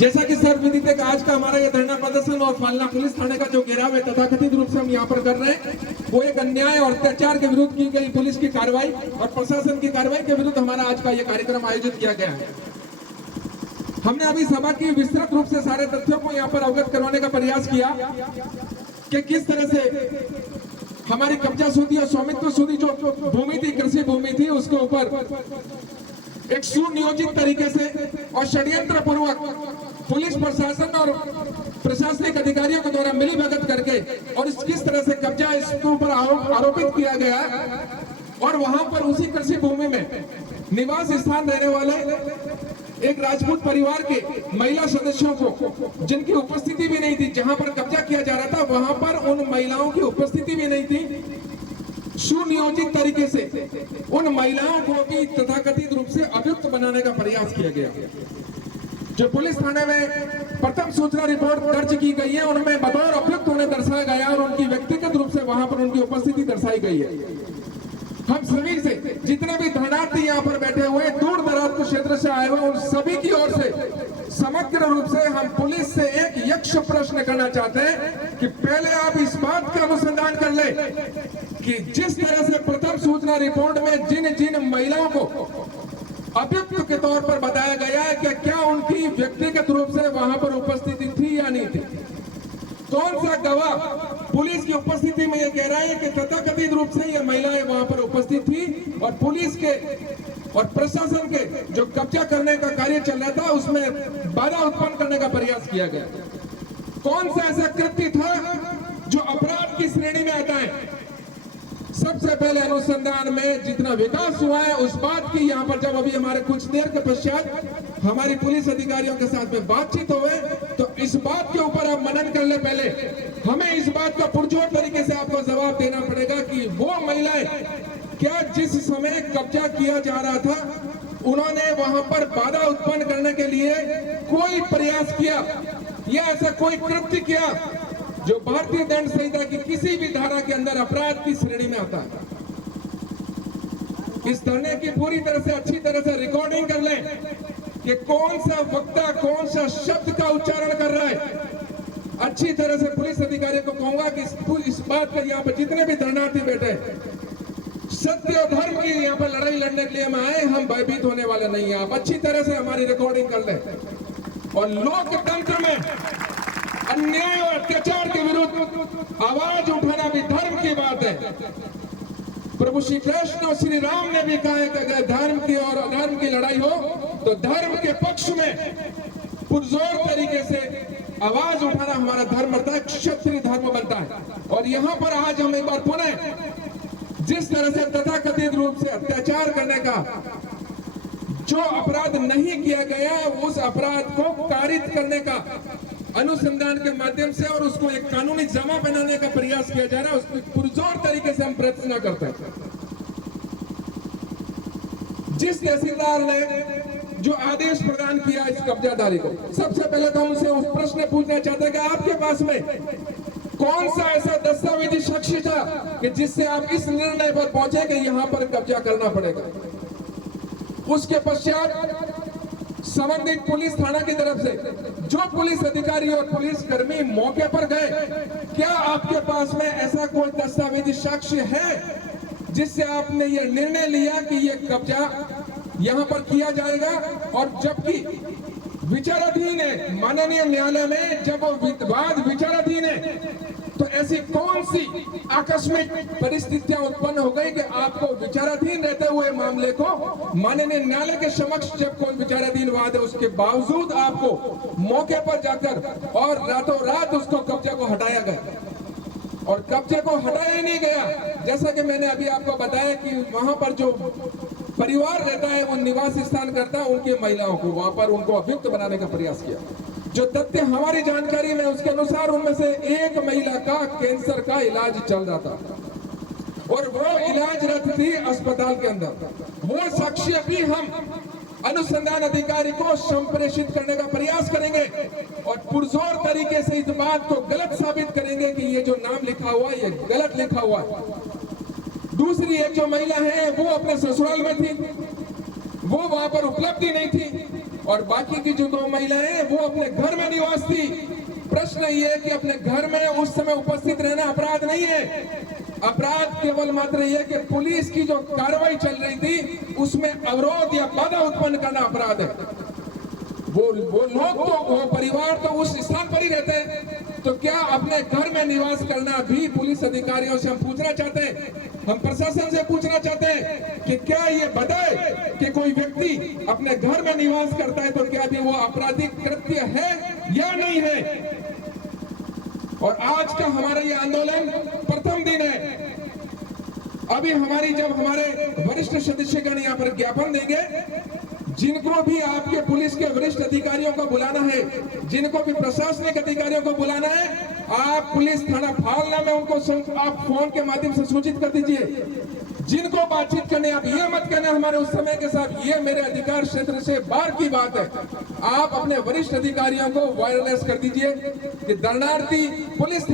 जैसा कि सर विदित है कि आज का हमारा ये धरना प्रदर्शन और फालना पुलिस थाने का जो घेराव है तथाकथित रूप से हम यहाँ पर कर रहे हैं, वो एक अन्याय और अत्याचार के विरुद्ध की गई पुलिस की कार्रवाई और प्रशासन की कार्रवाई के विरुद्ध हमारा आज का ये कार्यक्रम आयोजित किया गया है। हमने अभी सभा की विस्तृत रूप से सारे तथ्यों को यहाँ पर अवगत करवाने का प्रयास किया कि किस तरह से हमारी कब्जा सूदी और स्वामित्व सूदी जो भूमि थी, कृषि भूमि थी, उसके ऊपर एक सुनियोजित तरीके से और षड्यंत्र पूर्वक पुलिस प्रशासन और प्रशासनिक अधिकारियों के द्वारा मिलीभगत करके और इस किस तरह से कब्जा इसके ऊपर आरोपित किया गया और वहां पर उसी कृषि भूमि में निवास स्थान रहने वाले एक राजपूत परिवार के महिला सदस्यों को जिनकी उपस्थिति भी नहीं थी, जहां पर कब्जा किया जा रहा था वहां पर उन महिलाओं की उपस्थिति भी नहीं थी, सुनियोजित तरीके से उन महिलाओं को भी तथाकथित रूप से अभियुक्त बनाने का प्रयास किया गया। जो पुलिस थाने में प्रथम सूचना रिपोर्ट दर्ज की गई है उनमें बतौर अभियुक्त उन्हें दर्शाया गया और उनकी व्यक्तिगत रूप से वहां पर उनकी उपस्थिति दर्शाई गई है। हम सभी से जितने भी धरनार्थी यहाँ पर बैठे हुए दूर दराज के क्षेत्र से आए हुए उन सभी की ओर से समग्र रूप से हम पुलिस से एक यक्ष प्रश्न करना चाहते हैं कि पहले आप इस बात का अनुसंधान कर ले कि जिस तरह से प्रथम सूचना रिपोर्ट में जिन जिन महिलाओं को अभियुक्त के तौर पर बताया गया है कि क्या उनकी व्यक्तिगत रूप से वहां पर उपस्थिति थी या नहीं थी, कौन सा गवाह पुलिस की उपस्थिति में ये कह रहा है कि तथाकथित रूप से ये महिलाएं वहां पर उपस्थित थी और पुलिस के और प्रशासन के जो कब्जा करने का कार्य चल रहा था उसमें बाधा उत्पन्न करने का प्रयास किया गया। कौन सा ऐसा कृत्य था जो अपराध की श्रेणी में आता है। सबसे पहले अनुसंधान में जितना विकास हुआ है उस बात की यहाँ पर जब अभी हमारे कुछ देर के पश्चात हमारी पुलिस अधिकारियों के साथ में बातचीत हुए तो इस बात के ऊपर आप मनन कर ले। पहले हमें इस बात का पुरजोर तरीके से आपको जवाब देना पड़ेगा कि वो महिलाएं क्या जिस समय कब्जा किया जा रहा था उन्होंने वहां पर बाधा उत्पन्न करने के लिए कोई प्रयास किया या ऐसा कोई कृत्य किया जो भारतीय दंड संहिता की किसी भी धारा के अंदर अपराध की श्रेणी में आता है। इस धरने की पूरी तरह से अच्छी तरह से रिकॉर्डिंग कर लें कि कौन सा वक्ता कौन सा शब्द का उच्चारण कर रहा है। अच्छी तरह से पुलिस अधिकारी को कहूंगा कि इस बात पर यहाँ पर जितने भी धरनार्थी बैठे सत्य और धर्म की यहाँ पर लड़ाई लड़ने के लिए हम आए, हम भयभीत होने वाले नहीं है। आप अच्छी तरह से हमारी रिकॉर्डिंग कर लें और लोकतंत्र में अन्याय और अत्याचार के विरुद्ध आवाज उठाना भी धर्म की बात है। प्रभु श्री कृष्ण और श्री राम ने भी कहा है कि अगर धर्म की और अधर्म की लड़ाई हो तो धर्म के पक्ष में पुरजोर तरीके से आवाज उठाना हमारा धर्म बनता है, क्षत्रिय धर्म बनता है। और यहाँ पर आज हम एक बार पुनः जिस तरह से तथाकथित रूप से अत्याचार करने का जो अपराध नहीं किया गया उस अपराध को कारित करने का अनुसंधान के माध्यम से और उसको एक कानूनी जमा बनाने का प्रयास किया जा रहा है, उसको पुरजोर तरीके से हम प्रयत्न करते हैं। जिस तहसीलदार ने जो आदेश प्रदान किया इस कब्जादारी को, सबसे पहले तो हम उसे उस प्रश्न पूछना चाहते हैं कि आपके पास में कौन सा ऐसा दस्तावेजी साक्ष्य था कि जिससे आप इस निर्णय पर पहुंचे कि यहां पर कब्जा करना पड़ेगा। उसके पश्चात संबंधित पुलिस थाना की तरफ से जो पुलिस अधिकारी और पुलिस कर्मी मौके पर गए, क्या आपके पास में ऐसा कोई दस्तावेजी साक्ष्य है जिससे आपने ये निर्णय लिया कि ये कब्जा यहां पर किया जाएगा। और जबकि विचाराधीन है माननीय न्यायालय में, जब वो वाद विचाराधीन है तो ऐसी कौन सी आकस्मिक परिस्थितियां उत्पन्न हो गई कि आपको विचाराधीन रहते हुए मामले को माननीय न्यायालय के समक्ष जब कोई विचाराधीन वाद है उसके बावजूद आपको मौके पर जाकर और रातों रात उसको कब्जे को हटाया गया। और कब्जे को हटाया नहीं गया, जैसा कि मैंने अभी आपको बताया कि वहां पर जो परिवार रहता है वो निवास स्थान करता है, उनकी महिलाओं को वहां पर उनको अभियुक्त बनाने का प्रयास किया। जो तथ्य हमारी जानकारी में उसके अनुसार उनमें से एक महिला का कैंसर का इलाज चल रहा था और वो इलाजरत थी अस्पताल के अंदर। वो साक्ष्य भी हम अनुसंधान अधिकारी को संप्रेषित करने का प्रयास करेंगे और पुरजोर तरीके से इस बात को गलत साबित करेंगे कि ये जो नाम लिखा हुआ है ये गलत लिखा हुआ है। दूसरी एक जो महिला है वो अपने ससुराल में थी, वो वहां पर उपलब्धि नहीं थी, और बाकी की जो 2 महिलाएं हैं वो अपने घर में निवास थी। प्रश्न ये है कि अपने घर में उस समय उपस्थित रहना अपराध नहीं है। अपराध केवल मात्र यह कि पुलिस की जो कार्रवाई चल रही थी उसमें अवरोध या बाधा उत्पन्न करना अपराध है। वो लोग तो वो परिवार तो उस स्थान पर ही रहते हैं, तो क्या अपने घर में निवास करना भी पुलिस अधिकारियों से हम पूछना चाहते हैं, हम प्रशासन से पूछना चाहते हैं कि क्या ये बताए कि कोई व्यक्ति अपने घर में निवास करता है तो क्या भी वो आपराधिक कृत्य है या नहीं है। और आज का हमारा ये आंदोलन प्रथम दिन है। अभी जब हमारे वरिष्ठ सदस्यगण यहाँ पर ज्ञापन देंगे, जिनको भी आपके पुलिस के वरिष्ठ अधिकारियों को बुलाना है, जिनको भी प्रशासनिक अधिकारियों को बुलाना है, आप पुलिस थाना फालना में उनको आप फोन के माध्यम से सूचित कर दीजिए। जिनको बातचीत करने, आप ये मत कहना हमारे उस समय के साथ ये मेरे अधिकार क्षेत्र से बाहर की बात है। आप अपने वरिष्ठ अधिकारियों को वायरलेस कर दीजिए कि दंडार्थी पुलिस